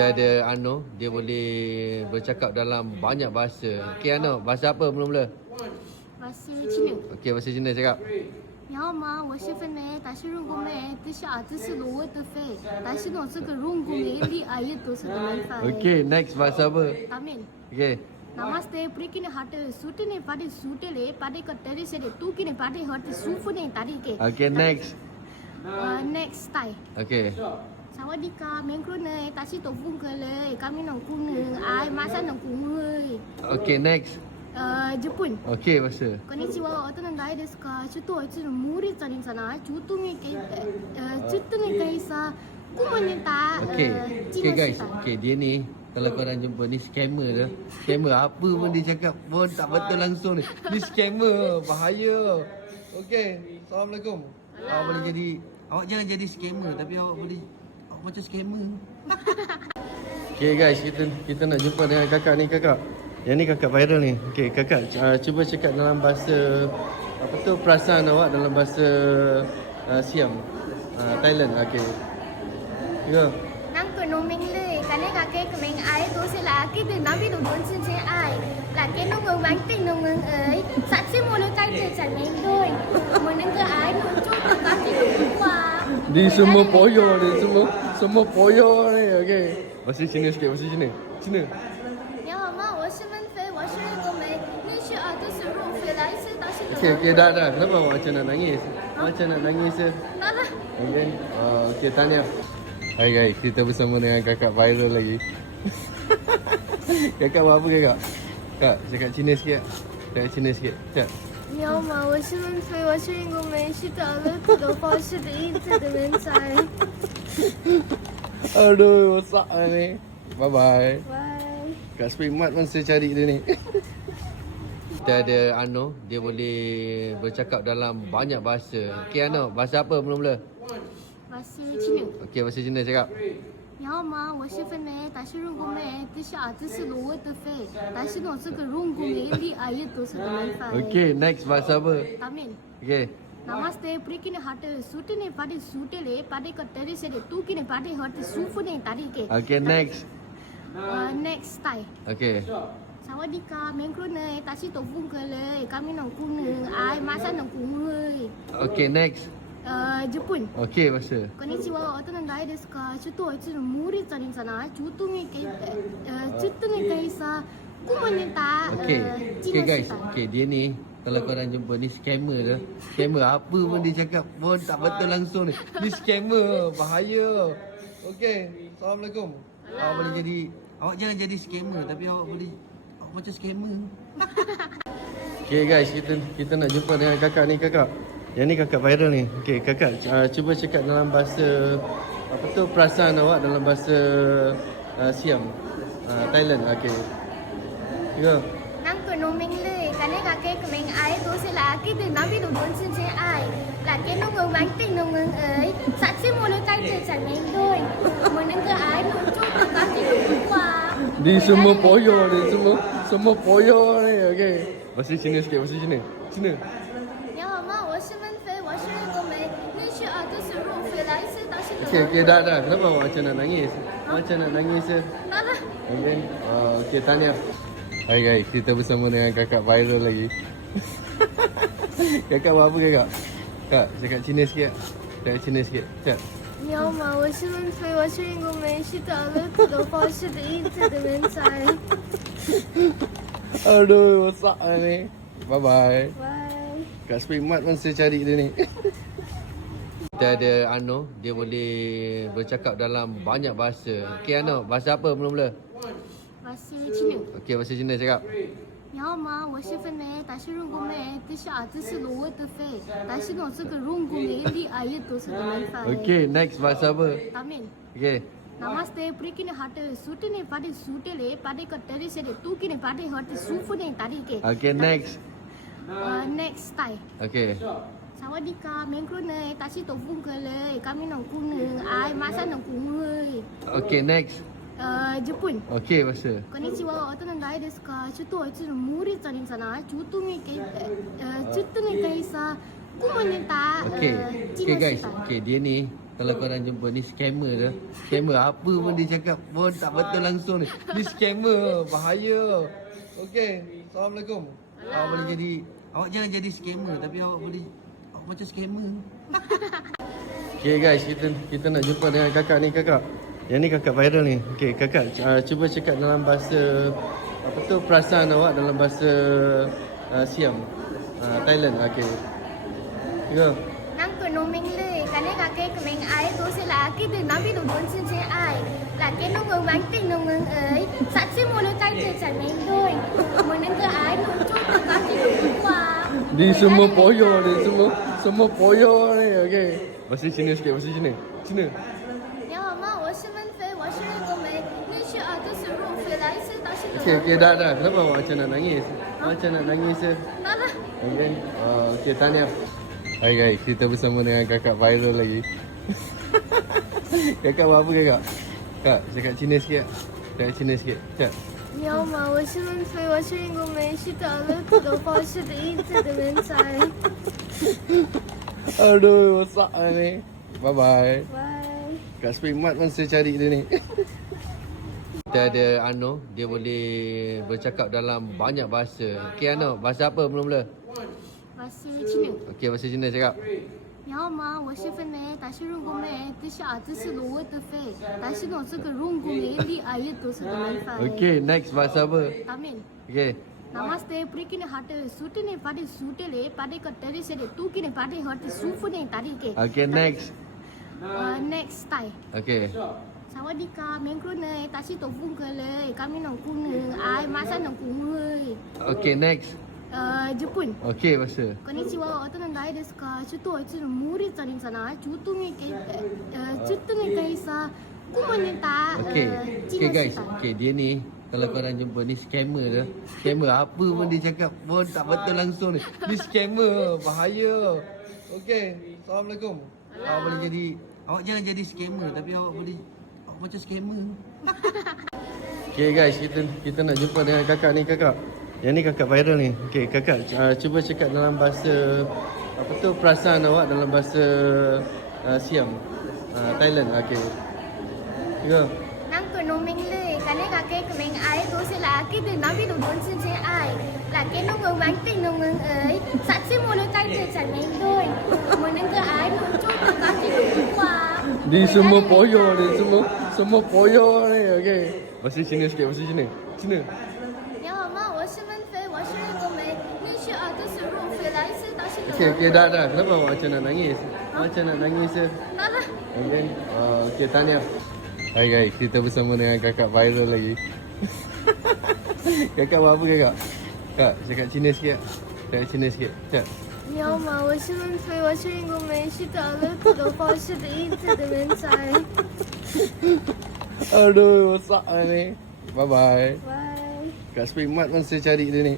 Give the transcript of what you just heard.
Kita ada Ano, dia boleh bercakap dalam banyak bahasa. Okey Ano, bahasa apa mula-mula? 我是 Cina。 Okey, bahasa Cina cakap. 你好吗？我是芬梅，但是如果没，这是儿子是罗沃的飞，但是呢，这个如果没你爱也都是的没法。 Okey, next bahasa apa? Amin. Okey. Namaste, prikine hate, sutine pade sutele, pade katere sede, tukine pade hate, sufune tarike. Okey, next. Next Thai. Okey. สวัสดีค่ะเมงครูเนยตาชิโตะฟุ้งเคยเลยกามินองกูหนึ่งอายมาซันนองกูเฮ้ย Okey, next. ญี่ปุ่น Okey, bahasa. こんにちはおとなんだいですかちょっといつも無理されんさなちょっとねけちょっとねけさku meminta Okey. Okey guys. Okey, dia ni kalau korang jumpa ni scammer tu. Scammer apa pun dia cakap pun tak betul langsung ni. Ni scammer, bahaya. Okey, Assalamualaikum. Awak boleh jadi, awak jangan jadi scammer tapi awak boleh macam scammer. Okay guys, kita nak jumpa dengan kakak ni kakak. Yang ni kakak viral ni. Okay kakak, cuba cakap dalam bahasa apa tu perasaan awak dalam bahasa Siam, Thailand. Okay. Ya. นั่งกนมิงเลยกันเนี่ยกะเกกเมงไอตัวเสลากิดน้ำพี่ดูโดนชินเชไอหลักเกนงงบังติงงงเอ๋ยสัตว์ที่โมโลใกล้เจอฉันเองด้วยมันนึงก็ไอมันจุ๊บกันที่ดูกว่า Di semua poyo ni, semua poyo ni. Okay. Bahasa Cina sikit, bahasa Cina. Cina. 你好吗？我是孟非，我是一个美，你是儿子是入非来自大西的。 Okay, dah. Kenapa awak macam nak nangis? Awak macam nak nangis je? 拿了。 Okay. Okay, tanya. Hai guys, kita bersama dengan kakak viral lagi. Kakak buat apa kakak? Kak, cakap Cina sikit. Cakap Cina sikit. Cakap. 你好吗？我是孟非，我是一个美，是找了土豆包式的一次的人才。 Aduh, rosak lah ni. Bye-bye. Bye. Kak Speak Mat pun saya cari dia ni. Kita ada Ano, dia boleh bercakap dalam banyak bahasa. Okey Ano, bahasa apa mula-mula? 我是 Cina。 Okey, bahasa Cina cakap. 你好吗？我是芬梅，但是如果没，这是儿子是罗沃的飞，但是呢，这个如果没你爱也都是的没法。 Okey, next bahasa apa? Amin. Okey. Namaste, prikine hate, sutine pade sutele, pade katere sede, tukine pade hate, sufune tarike. Okey, next. Next Thai. Okey. สวัสดีค่ะเมงครูเนยตาชิโตะฟุ้งเคยเลยกามินองกูหนึ่งอายมาซันนองกูเฮ้ย Okey, next. ญี่ปุ่น Okey, bahasa. こんにちはおとなんだいですかちょっといつも無理されんさなちょっとねけちょっとねけさku meminta Okey. Okey guys. Okey, dia ni kalau korang jumpa ni scammer tu. Scammer apa pun dia cakap pun tak betul langsung ni. Ni scammer, bahaya. Okey, Assalamualaikum. Awak boleh jadi, awak jangan jadi scammer tapi awak boleh macam scammer. Okay guys, kita nak jumpa dengan kakak ni kakak. Yang ni kakak viral ni. Okay kakak, cuba cakap dalam bahasa apa tu perasaan awak dalam bahasa Siam, Thailand. Okay. Ya. นั่งกนมิงเลยกันเนี่ยกะเกกเมงไอตัวเสลากิดน้ำพี่ดูโดนชินเชไอหลักเกนงงบังติงงงเอ๋ยสัตว์ที่โมโลใกล้เจอฉันเองด้วยมันนึงก็ไอมันจุ๊บกันที่ดูกว่า Di semua poyo ni, semua poyo ni. Okay. Bahasa Cina sikit, bahasa Cina. Cina. 你好吗？我是孟非，我是一个美，你是儿子是入非来自大西的。 Okay, dah. Kenapa awak macam nak nangis? Awak macam nak nangis je? 拿了。 Okay. Okay, tanya. Hai guys, kita bersama dengan kakak viral lagi. Kakak buat apa kakak? Kak, cakap Cina sikit. Cakap Cina sikit. Cakap. 你好吗？我是孟非，我是一个美，是找了土豆包式的一次的人才。 Aduh, rosak lah ni. Bye-bye. Bye. Kak Speak Mat pun saya cari dia ni. Kita ada Ano, dia boleh bercakap dalam banyak bahasa. Okey Ano, bahasa apa mula-mula? 我是 Cina。 Okey, bahasa Cina cakap. 你好吗？我是芬梅，但是如果没，这是儿子是罗沃的飞，但是呢，这个如果没你爱也都是的没法。 Okey, next bahasa apa? Amin. Okey. Namaste, prikine hate, sutine pade sutele, pade katere sede, tukine pade hate, sufune tarike. Okey, next. Next Thai. Okey. สวัสดีค่ะเมงครูเนยตาชิโตะฟุ้งเคยเลยกามินองกูหนึ่งอายมาซันนองกูเฮ้ย Okey, next. ญี่ปุ่น Okey, bahasa. こんにちはおとなんだいですかちょっといつも無理されんさなちょっとねけちょっとねけさku meminta Okey. Okey guys. Okey, dia ni kalau korang jumpa ni scammer ke. Scammer apa pun dia cakap pun tak betul langsung ni. Ni scammer, bahaya. Okey, Assalamualaikum. Awak boleh jadi, awak jangan jadi scammer tapi awak boleh, awak macam scammer. Okay guys, kita nak jumpa dengan kakak ni kakak. Yang ni kakak viral ni. Okay kakak, cuba cakap dalam bahasa apa tu, perasaan awak dalam bahasa Siam, Thailand. Okay, go. 能个农民嘞，干那个给个民爱都是啦，给的那边都多亲戚爱，啦给农民蛮定农民哎，啥子么都该着在民对，我那个爱农做的那就不哇。 Ni semua poyo ni, semua poyo ni. Okay, bahasa Cina sikit, bahasa Cina. Cina. 你好吗？我是孟非，我是个梅，你是儿子是入非来自到是 Okay, dah. Kenapa awak macam nak nangis? Macam nak nangis je? 好了。 Okay, okay, tanya. Hai guys, kita bersama dengan kakak viral lagi. Kakak buat apa kakak? Kak, cakap Cina sikit. Cakap Cina sikit. Cakap. 你好吗？我是孟非，我是一个梅，是找了土豆包式的一字的人才。 Aduh, rosak lah ni. Bye-bye. Bye. Kat Speak Mart pun saya cari dia ni. Kita ada Ano, dia boleh bercakap dalam banyak bahasa. Okay Ano, bahasa apa mula-mula? 我是青牛。 Okay, bahasa Cina cakap. 你好吗？我是芬梅，但是如果梅，这是儿子是罗我的肺，但是呢这个如果梅里爱也都是的没法。 Okay, next bahasa apa? Amin. Okay. Namaste, prikine hate, sutine pade sutele, pade katere sede, tukine pade hate, sufune tarike. Okay, next. Next Thai. Okay. สวัสดีค่ะเมงครูเนยตาชิโตฟุ้งเคยเลยกามินองกุ้งนึงอายมาซานองกุ้งเลย Okay, next. ญี่ปุ่น Okay, bahasa. こんにちはおとなんだいですかちょっといつも無理じゃんじゃないちょっとねちょっとねkayak sa kumanin ta Okay. Okay guys. Okay, dia ni kalau korang jumpa ni scammer ke. Scammer apa pun dia cakap pun tak betul langsung ni. Ni scammer, bahaya. Okay, Assalamualaikum. Awak boleh jadi, awak jangan jadi scammer tapi awak boleh, awak macam scammer. Okay guys, kita nak jumpa dengan kakak ni kakak. Yang ni kakak viral ni. Okay kakak, cuba cakap dalam bahasa apa tu, perasaan awak dalam bahasa Siam, Thailand. Okay, go. นั่งกับน้องเมงเลยกันนี่ก็เก่งกับเมงไอ้ตัวสิละกี่ตื่นน้ำพี่ดูโดนชินเชไอ้ละเก่งน้องเมืองมันติ่งน้องเมืองเอ๋ยสัตว์ที่มูลใกล้เจอฉันเมงด้วยมันนั่งก็ไอ้หนูจุดกับน้ำที่ดูกว่า Ni semua poyo ni, semua poyo ni. Okay, bahasa Cina sikit, bahasa Cina. Cina. 你好吗？我是孟非，我是个梅，你是儿子是入非来自到是 Okay, dah. Kenapa awak macam nak nangis? Macam nak nangis je? 好了。 Okay, okay, tanya. Hai guys, kita bersama dengan kakak viral lagi. Kakak buat apa kakak? Kak, cakap Cina sikit. Cakap Cina sikit. Cakap. 你好吗？我是孟非，我是一个梅，是找了土豆包式的一字的人才。 Aduh, rosak lah ni. Bye-bye. Bye. Kat Speak Mart pun saya cari dia ni.